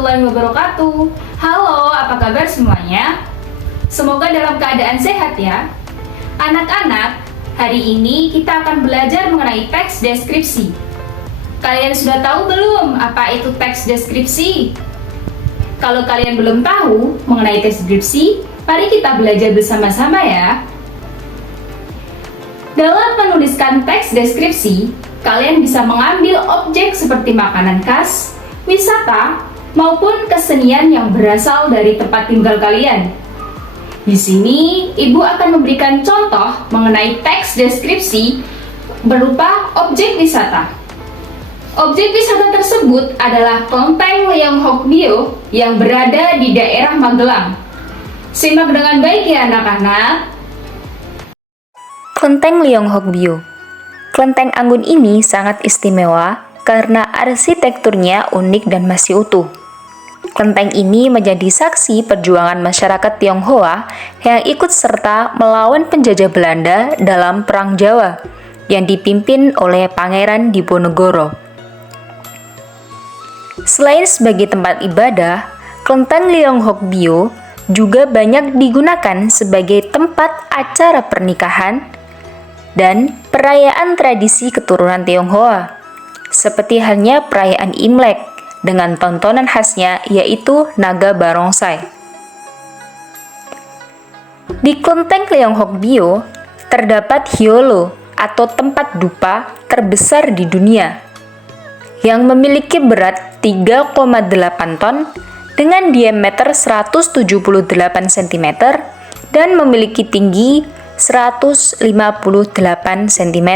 warahmatullahi wabarakatuh. Halo, apa kabar semuanya? Semoga dalam keadaan sehat ya. Anak-anak, hari ini kita akan belajar mengenai teks deskripsi. Kalian sudah tahu belum apa itu teks deskripsi? Kalau kalian belum tahu mengenai teks deskripsi, mari kita belajar bersama-sama ya. Dalam menuliskan teks deskripsi, kalian bisa mengambil objek seperti makanan khas, wisata, maupun kesenian yang berasal dari tempat tinggal kalian. Di sini, Ibu akan memberikan contoh mengenai teks deskripsi berupa objek wisata. Objek wisata tersebut adalah Kelenteng Leonghokbyo yang berada di daerah Magelang. Simak dengan baik ya anak-anak. Kelenteng Leonghokbyo. Kelenteng Anggun ini sangat istimewa karena arsitekturnya unik dan masih utuh. Kelenteng ini menjadi saksi perjuangan masyarakat Tionghoa yang ikut serta melawan penjajah Belanda dalam Perang Jawa yang dipimpin oleh Pangeran Diponegoro. Selain sebagai tempat ibadah, Kelenteng Leonghokbyo juga banyak digunakan sebagai tempat acara pernikahan dan perayaan tradisi keturunan Tionghoa, seperti halnya perayaan Imlek dengan tontonan khasnya yaitu naga barongsai. Di Kelenteng Leonghokbyo terdapat Hyolo atau tempat dupa terbesar di dunia yang memiliki berat 3,8 ton dengan diameter 178 cm dan memiliki tinggi 158 cm.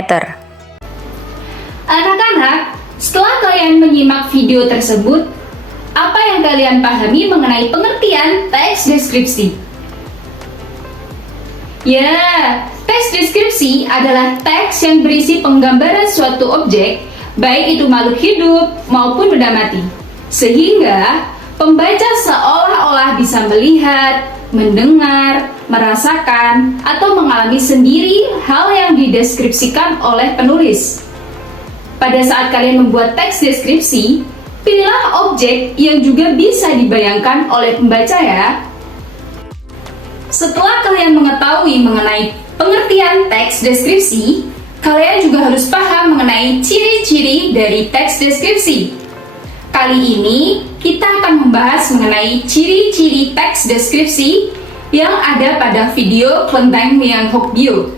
Anak-anak, setelah kalian menyimak video tersebut, apa yang kalian pahami mengenai pengertian teks deskripsi? Ya, teks deskripsi adalah teks yang berisi penggambaran suatu objek, baik itu makhluk hidup maupun benda mati, sehingga pembaca seolah-olah bisa melihat, mendengar, merasakan, atau mengalami sendiri hal yang dideskripsikan oleh penulis. Pada saat kalian membuat teks deskripsi, pilihlah objek yang juga bisa dibayangkan oleh pembaca ya. Setelah kalian mengetahui mengenai pengertian teks deskripsi, kalian juga harus paham mengenai ciri-ciri dari teks deskripsi. Kali ini, kita akan membahas mengenai ciri-ciri teks deskripsi yang ada pada video Kelenteng Leonghokbyo.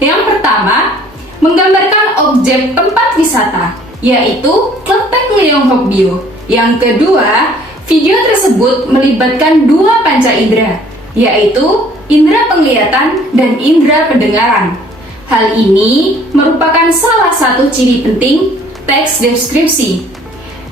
Yang pertama, menggambarkan objek tempat wisata, yaitu Kelenteng Leonghokbyo. Yang kedua, video tersebut melibatkan dua panca indera, yaitu indera penglihatan dan indera pendengaran. Hal ini merupakan salah satu ciri penting teks deskripsi.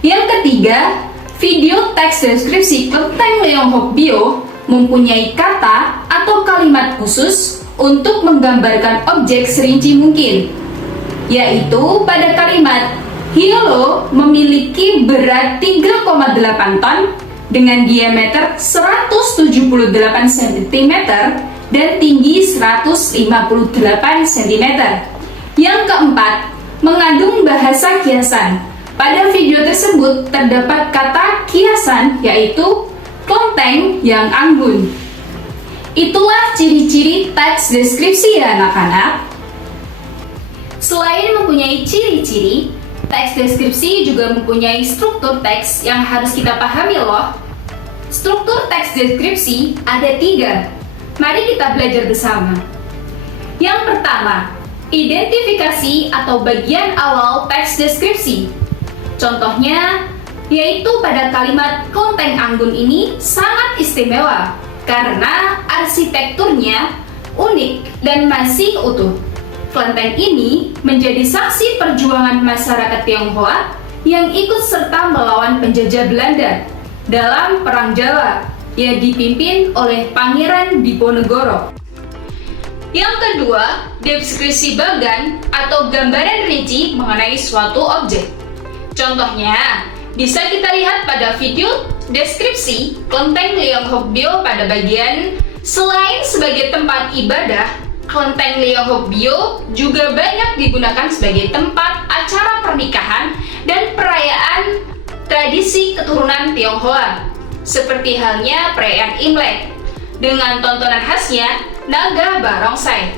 Yang ketiga, video teks deskripsi Kelenteng Leonghokbyo mempunyai kata atau kalimat khusus untuk menggambarkan objek serinci mungkin, yaitu pada kalimat Hyolo memiliki berat 3,8 ton dengan diameter 178 cm dan tinggi 158 cm. Yang keempat, mengandung bahasa kiasan. Pada video tersebut terdapat kata kiasan yaitu Kelenteng yang anggun. Itulah ciri-ciri teks deskripsi ya anak-anak. Selain mempunyai ciri-ciri, teks deskripsi juga mempunyai struktur teks yang harus kita pahami loh. Struktur teks deskripsi ada 3. Mari kita belajar bersama. Yang pertama, identifikasi atau bagian awal teks deskripsi. Contohnya, yaitu pada kalimat Kelenteng Anggun ini sangat istimewa karena arsitekturnya unik dan masih utuh. Kelenteng ini menjadi saksi perjuangan masyarakat Tionghoa yang ikut serta melawan penjajah Belanda dalam Perang Jawa yang dipimpin oleh Pangeran Diponegoro. Yang kedua, deskripsi bagan atau gambaran rinci mengenai suatu objek. Contohnya, bisa kita lihat pada video deskripsi Kelenteng Leonghokbyo pada bagian selain sebagai tempat ibadah, Kelenteng Leonghokbyo juga banyak digunakan sebagai tempat acara pernikahan dan perayaan tradisi keturunan Tionghoa, seperti halnya perayaan Imlek, dengan tontonan khasnya Naga Barongsai.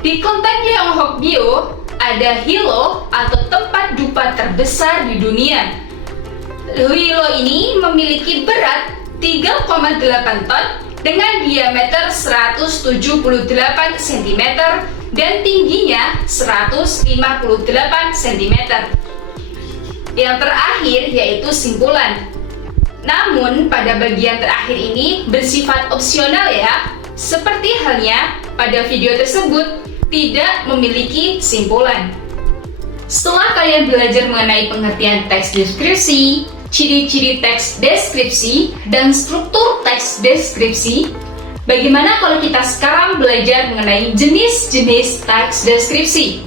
Di kelenteng Leonghokbyo ada hilo atau tempat dupa terbesar di dunia. Hilo ini memiliki berat 3,8 ton dengan diameter 178 cm dan tingginya 158 cm. Yang terakhir yaitu simpulan. Namun pada bagian terakhir ini bersifat opsional ya, seperti halnya pada video tersebut tidak memiliki simpulan. Setelah kalian belajar mengenai pengertian teks deskripsi, ciri-ciri teks deskripsi, dan struktur teks deskripsi, bagaimana kalau kita sekarang belajar mengenai jenis-jenis teks deskripsi?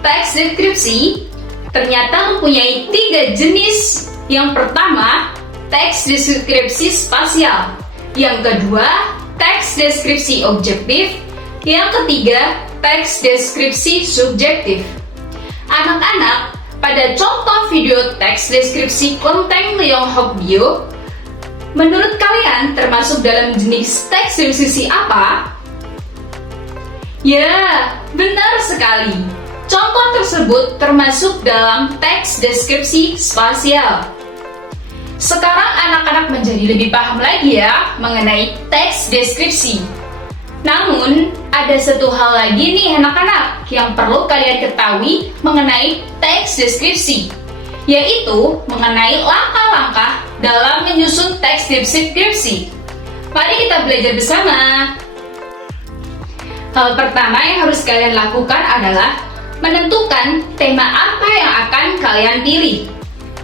Teks deskripsi ternyata mempunyai 3 jenis. Yang pertama, teks deskripsi spasial. Yang kedua, teks deskripsi objektif. Yang ketiga, teks deskripsi subjektif. Anak-anak, pada contoh video teks deskripsi kelenteng Leonghokbyo, menurut kalian termasuk dalam jenis teks deskripsi apa? Ya, benar sekali. Contoh tersebut termasuk dalam teks deskripsi spasial. Sekarang anak-anak menjadi lebih paham lagi ya mengenai teks deskripsi. Namun, ada satu hal lagi nih anak-anak yang perlu kalian ketahui mengenai teks deskripsi, yaitu mengenai langkah-langkah dalam menyusun teks deskripsi. Mari kita belajar bersama. Hal pertama yang harus kalian lakukan adalah menentukan tema apa yang akan kalian pilih.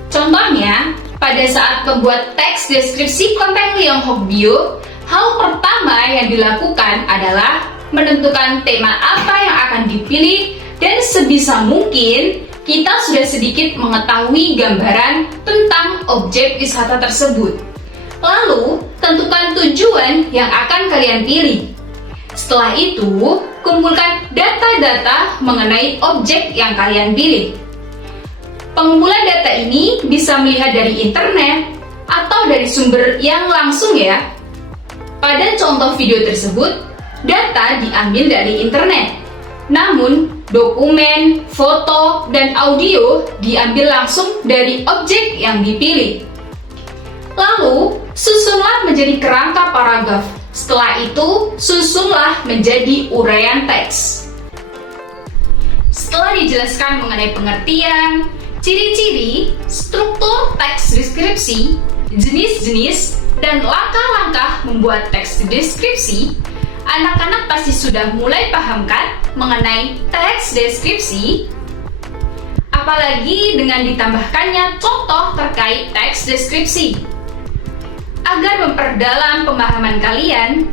Contohnya, pada saat membuat teks deskripsi kelenteng Leonghokbyo, hal pertama yang dilakukan adalah menentukan tema apa yang akan dipilih dan sebisa mungkin kita sudah sedikit mengetahui gambaran tentang objek wisata tersebut. Lalu, tentukan tujuan yang akan kalian pilih. Setelah itu, kumpulkan data-data mengenai objek yang kalian pilih. Pengumpulan data ini bisa melihat dari internet atau dari sumber yang langsung ya. Pada contoh video tersebut, data diambil dari internet. Namun, dokumen, foto, dan audio diambil langsung dari objek yang dipilih. Lalu, susunlah menjadi kerangka paragraf. Setelah itu, susunlah menjadi uraian teks. Setelah dijelaskan mengenai pengertian, ciri-ciri, struktur teks deskripsi, jenis-jenis, dan langkah-langkah membuat teks deskripsi, anak-anak pasti sudah mulai paham kan mengenai teks deskripsi? Apalagi dengan ditambahkannya contoh terkait teks deskripsi. Agar memperdalam pemahaman kalian,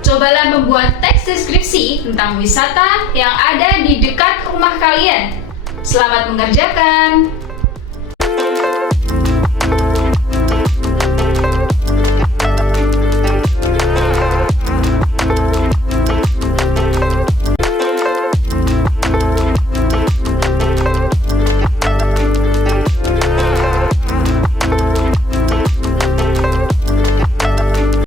cobalah membuat teks deskripsi tentang wisata yang ada di dekat rumah kalian. Selamat mengerjakan!